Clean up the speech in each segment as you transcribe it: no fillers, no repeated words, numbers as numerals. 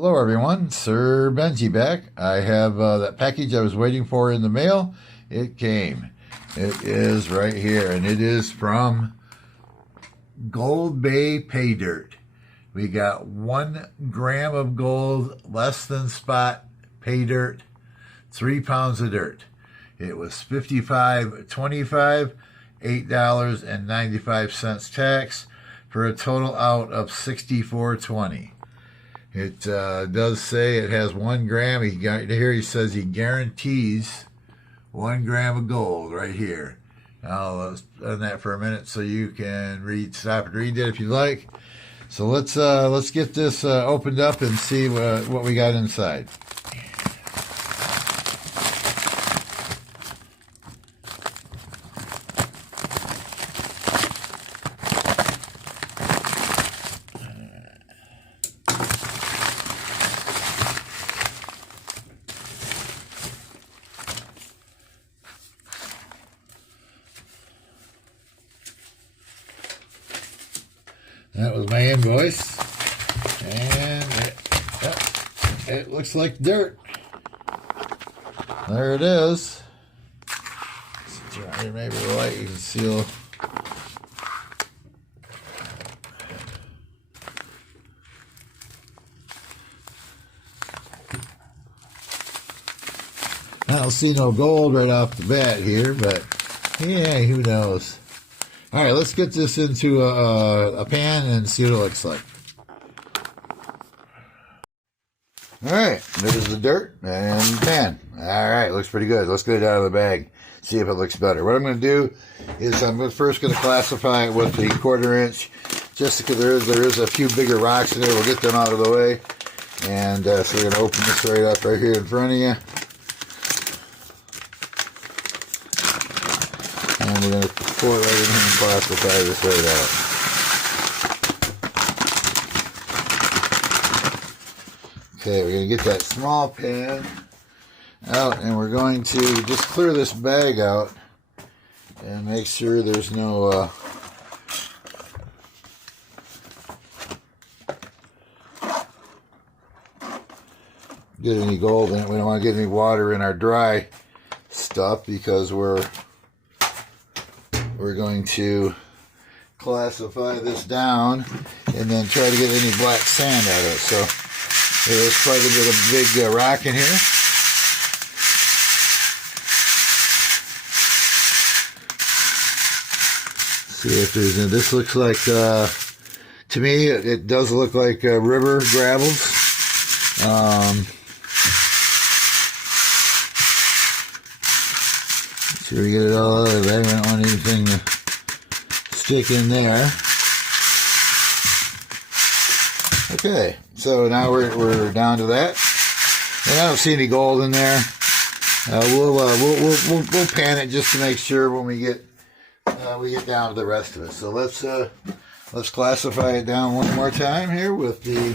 Hello everyone, Sir Benji back. I have that package I was waiting for in the mail. It came. It is right here, and it is from Gold Bay Pay Dirt. We got 1 gram of gold, less than spot pay dirt, 3 pounds of dirt. It was $55.25, $8.95 tax, for a total out of $64.20. It does say it has 1 gram. Here he says he guarantees 1 gram of gold right here. I'll on that for a minute so you can stop and read it if you like. So let's get this opened up and see what we got inside. That was my invoice, and it looks like dirt. There it is. Maybe the light you can see. I don't see no gold right off the bat here, but yeah, who knows? All right, let's get this into a pan and see what it looks like. All right, there's the dirt and the pan. All right, looks pretty good. Let's get it out of the bag, see if it looks better. What I'm going to do is I'm first going to classify it with the 1/4 inch, just because there is a few bigger rocks in there. We'll get them out of the way. And so we're going to open this right up right here in front of you. And we're going to pour it right in here and classify this right out. Okay, we're going to get that small pan out, and we're going to just clear this bag out and make sure there's no get any gold in it. We don't want to get any water in our dry stuff because we're going to classify this down and then try to get any black sand out of it. So there's quite a bit of big rock in here. See if there's this looks like to me it does look like river gravels. Sure we get it all out of there. We don't want anything to stick in there. Okay, so now we're down to that, and I don't see any gold in there. We'll pan it just to make sure when we get down to the rest of it. So let's classify it down one more time here with the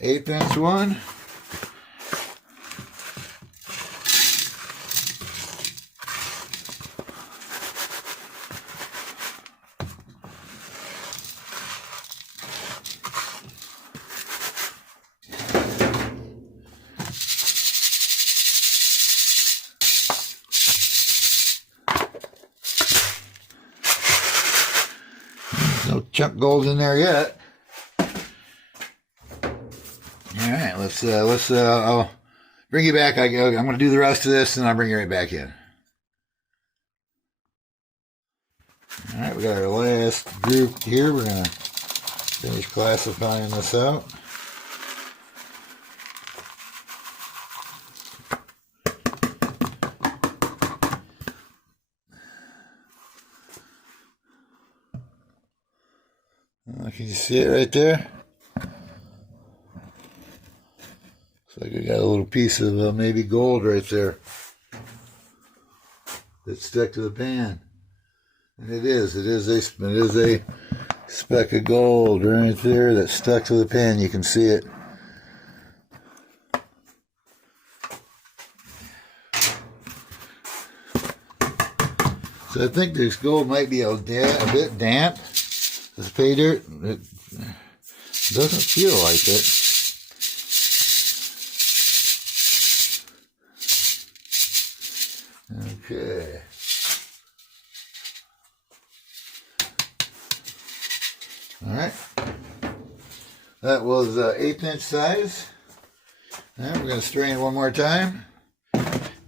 1/8 inch one. No chunk gold in there yet. All right, let's I'll bring you back. I'm going to do the rest of this, and I'll bring you right back in. All right, we got our last group here. We're going to finish classifying this out. Can you see it right there? Looks like we got a little piece of maybe gold right there that's stuck to the pan, and it is a speck of gold right there that's stuck to the pan. You can see it. So I think this gold might be a bit damp. This pay dirt, it doesn't feel like it. Okay. All right. That was 1/8 inch size. All right, we're going to strain one more time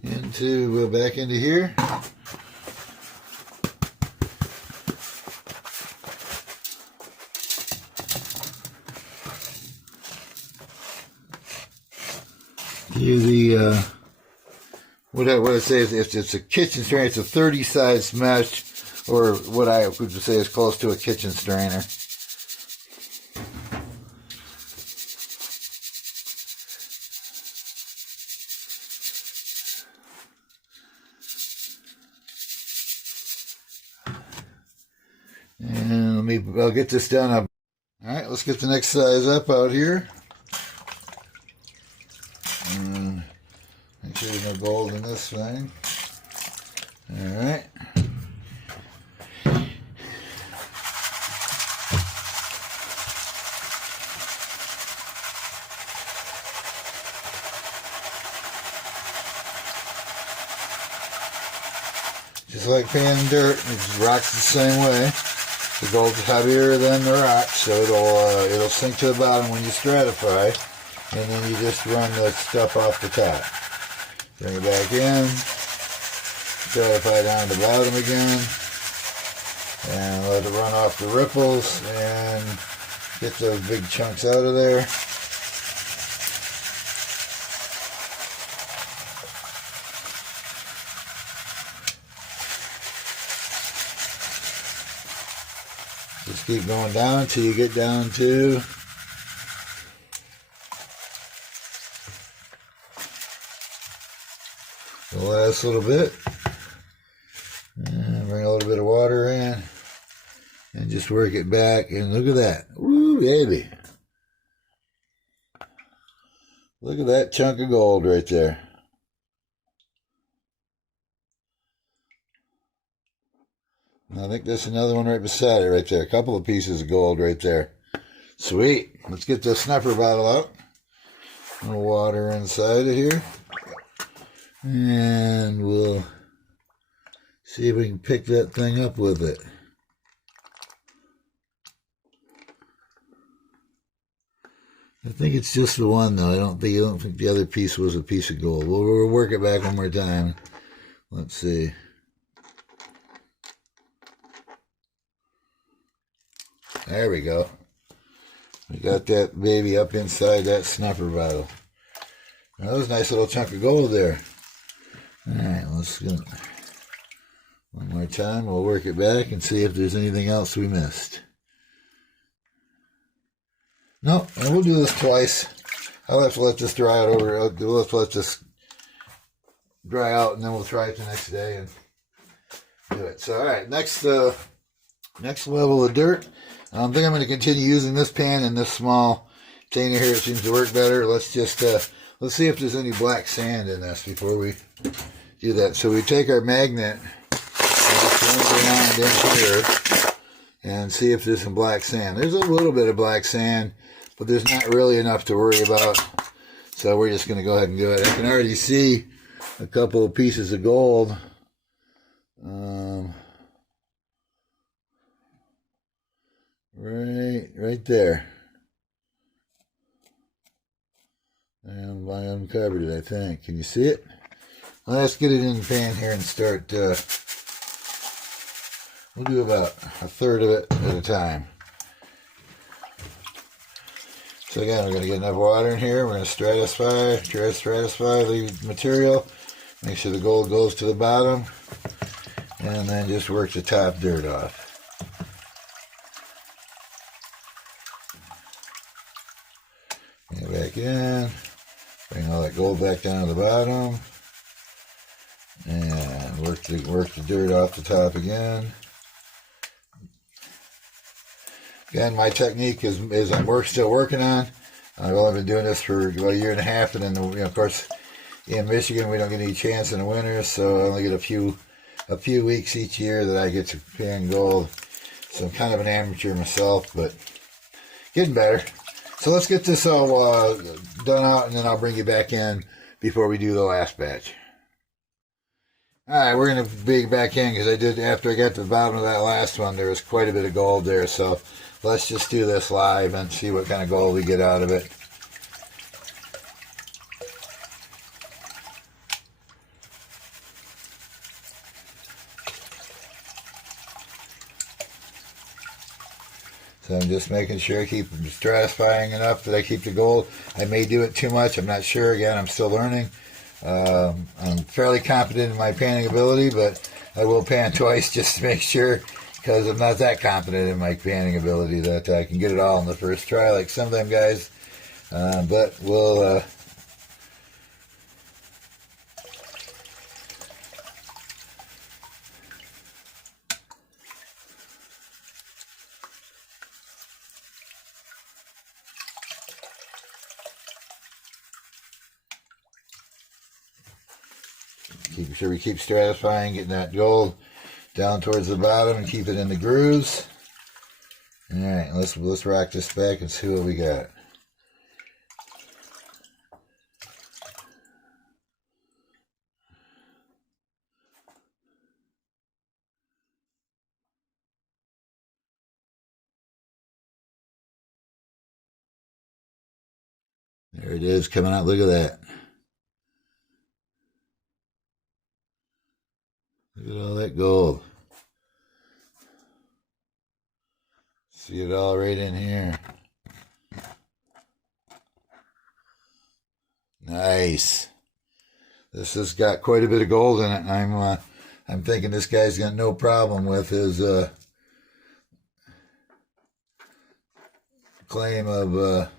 into back into here. The what I say is if it's a kitchen strainer, it's a 30 size mesh, or what I would say is close to a kitchen strainer. And I'll get this done up. All right, let's get the next size up out here. And make sure there's no gold in this thing. All right. Just like panning dirt, it rocks the same way. The gold's heavier than the rock, so it'll sink to the bottom when you stratify, and then you just run the stuff off the top. Bring it back in, stratify down to the bottom again, and let it run off the ripples and get those big chunks out of there. Just keep going down until you get down to the last little bit. And bring a little bit of water in and just work it back. And look at that. Woo, baby. Look at that chunk of gold right there. I think there's another one right beside it right there. A couple of pieces of gold right there. Sweet. Let's get the snuffer bottle out. A little water inside of here. And we'll see if we can pick that thing up with it. I think it's just the one though. I don't think the other piece was a piece of gold. We'll work it back one more time. Let's see. There we go. We got that baby up inside that snuffer bottle. Now, that was a nice little chunk of gold there. Alright, let's go. One more time, we'll work it back and see if there's anything else we missed. No, and we'll do this twice. I'll have to let this dry out we'll have to let this dry out and then we'll try it the next day and do it. So, alright, next level of dirt. I think I'm going to continue using this pan and this small container here. It seems to work better. Let's just let's see if there's any black sand in this before we do that. So we take our magnet and just run it around in here and see if there's some black sand. There's a little bit of black sand, but there's not really enough to worry about. So we're just going to go ahead and do it. I can already see a couple of pieces of gold. Right there. And I uncovered it, I think. Can you see it? Well, let's get it in the pan here and start. We'll do about a third of it at a time. So again, we're going to get enough water in here. We're going to stratify the material. Make sure the gold goes to the bottom. And then just work the top dirt off. Bring it back in. Bring all that gold back down to the bottom. And work the dirt off the top again. Again, my technique is I'm still working on. I've only been doing this for about a year and a half, and then of course in Michigan we don't get any chance in the winter, so I only get a few weeks each year that I get to pan gold. So I'm kind of an amateur myself, but getting better. So let's get this all done out, and then I'll bring you back in before we do the last batch. Alright, we're going to dig back in because after I got to the bottom of that last one, there was quite a bit of gold there. So let's just do this live and see what kind of gold we get out of it. So I'm just making sure I keep stratifying enough that I keep the gold. I may do it too much. I'm not sure. Again, I'm still learning. I'm fairly confident in my panning ability, but I will pan twice just to make sure, because I'm not that confident in my panning ability that I can get it all in the first try like some of them guys. But we'll... keep sure we keep stratifying, getting that gold down towards the bottom and keep it in the grooves. All right, let's rock this back and see what we got. There it is coming out. Look at that. Look at all that gold. See it all right in here. Nice. This has got quite a bit of gold in it. I'm thinking this guy's got no problem with his claim of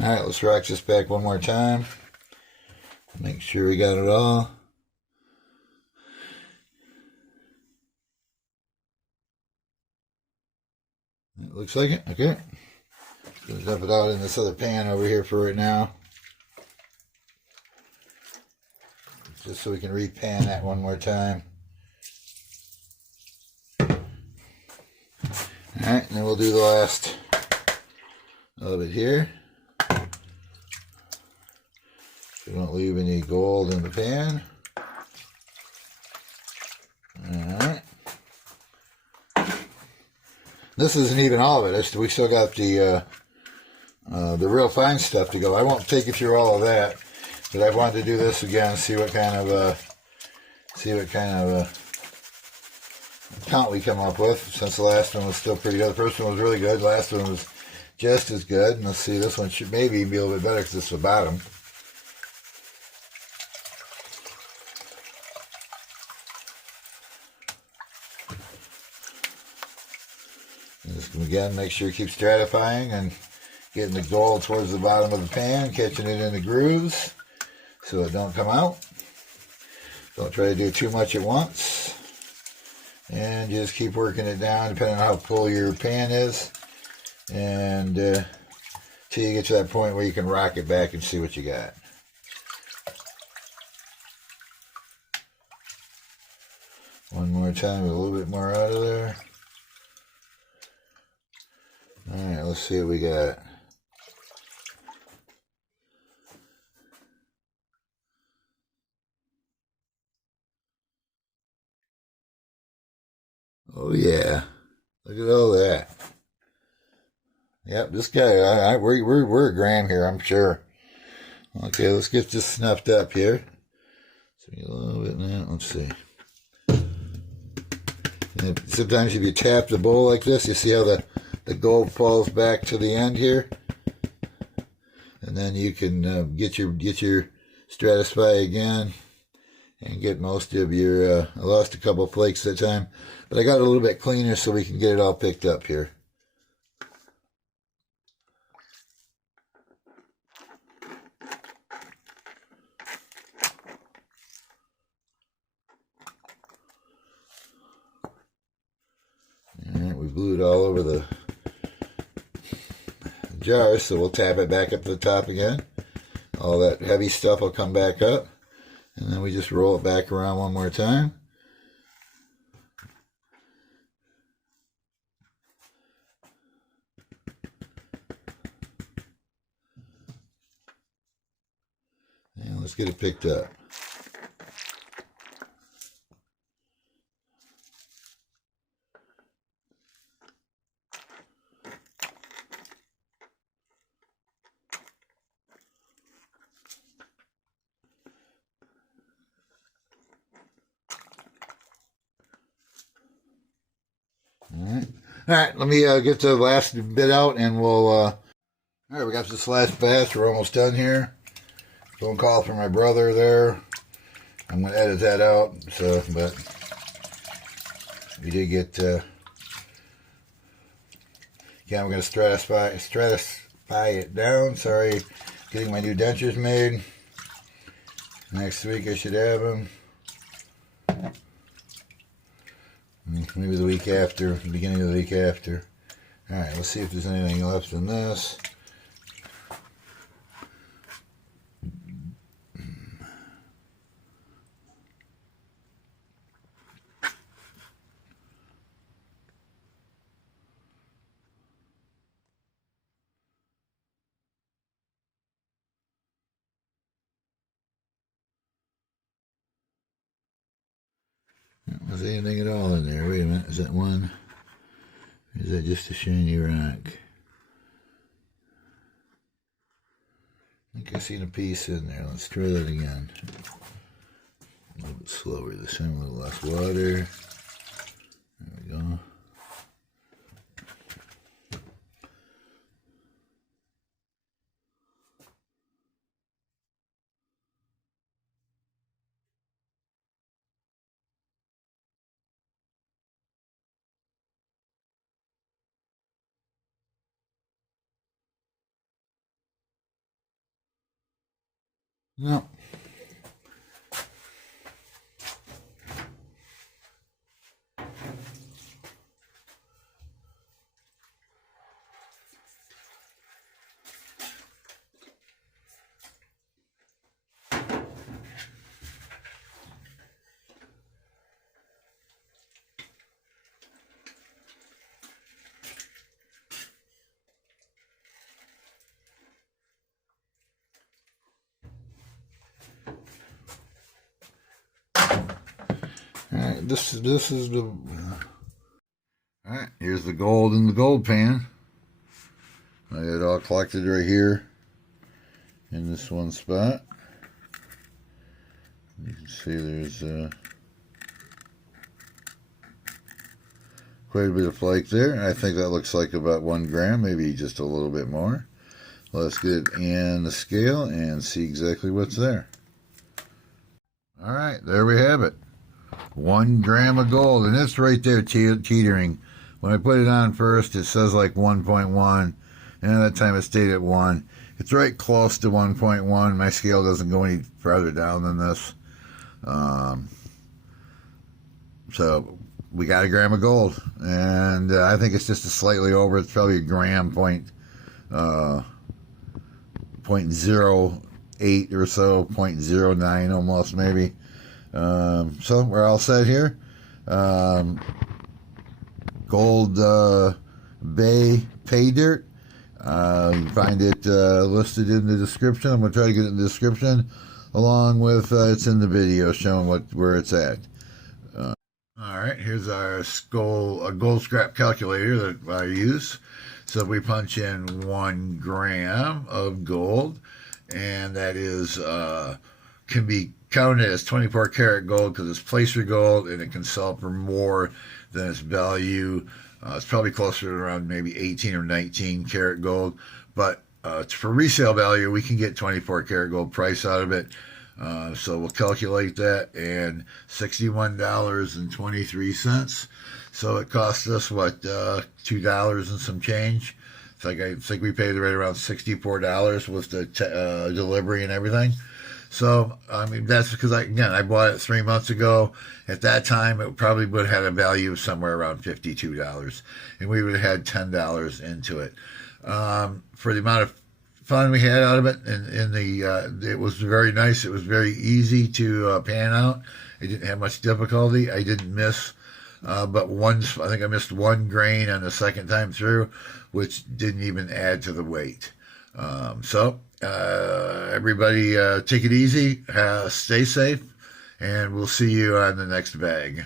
all right, let's rock this back one more time. Make sure we got it all. It looks like it. Okay. Gonna dump it out in this other pan over here for right now. Just so we can repan that one more time. Alright, and then we'll do the last of it here. So we don't leave any gold in the pan. Alright. This isn't even all of it. We still got the real fine stuff to go. I won't take you through all of that, but I wanted to do this again, see what kind of count we come up with, since the last one was still pretty good. The first one was really good. The last one was just as good. And let's see, this one should maybe be a little bit better because it's the bottom. And just again, make sure you keep stratifying and getting the gold towards the bottom of the pan, catching it in the grooves so it don't come out. Don't try to do too much at once. And just keep working it down depending on how full your pan is. And till you get to that point where you can rock it back and see what you got. One more time with a little bit more out of there. Alright, let's see what we got. Oh yeah, look at all that. Yep, this guy, we're a gram here, I'm sure. Okay, let's get this snuffed up here. So a little bit now. Let's see. And sometimes if you tap the bowl like this, you see how the gold falls back to the end here, and then you can get your stratify again and get most of your. I lost a couple of flakes that time, but I got it a little bit cleaner so we can get it all picked up here. blew it all over the jar, so we'll tap it back up to the top again. All that heavy stuff will come back up, and then we just roll it back around one more time. And let's get it picked up. All right, let me get the last bit out, and we'll... all right, we got this last batch. We're almost done here. Phone call from my brother there. I'm going to edit that out, so, but we did get... again, we're going to stratify it down. Sorry, getting my new dentures made. Next week I should have them. Maybe the week after, the beginning of the week after. Alright, let's see if there's anything left in this. Was there anything at all in there? Wait a minute, is that one? Or is that just a shiny rock? I think I seen a piece in there. Let's try that again. A little bit slower this time, a little less water. There we go. No. Alright, this is the... Alright, here's the gold in the gold pan. I got it all collected right here in this one spot. You can see there's quite a bit of flake there. I think that looks like about 1 gram, maybe just a little bit more. Let's get it in the scale and see exactly what's there. Alright, there we have it. 1 gram of gold, and it's right there teetering. When I put it on first, it says like 1.1, and at that time it stayed at 1. It's right close to 1.1. My scale doesn't go any farther down than this. So we got 1 gram of gold, and I think it's just a slightly over. It's probably a gram point, 0.08 or so, 0.09 almost maybe. So we're all set here. Gold Bay pay dirt. You can find it listed in the description. I'm going to try to get it in the description along with it's in the video showing where it's at. Alright, here's our gold scrap calculator that I use. So we punch in 1 gram of gold, and that is can be counted as 24 karat gold because it's placer gold, and it can sell for more than its value. It's probably closer to around maybe 18 or 19 karat gold, but for resale value, we can get 24 karat gold price out of it. So we'll calculate that, and $61.23. So it cost us what, $2 and some change. I think we paid right around $64 with the delivery and everything. So, I mean, that's because, I bought it 3 months ago. At that time, it probably would have had a value of somewhere around $52, and we would have had $10 into it. For the amount of fun we had out of it, and it was very nice. It was very easy to pan out. It didn't have much difficulty. I didn't miss but I think I missed one grain on the second time through, which didn't even add to the weight. Everybody take it easy, stay safe, and we'll see you on the next bag.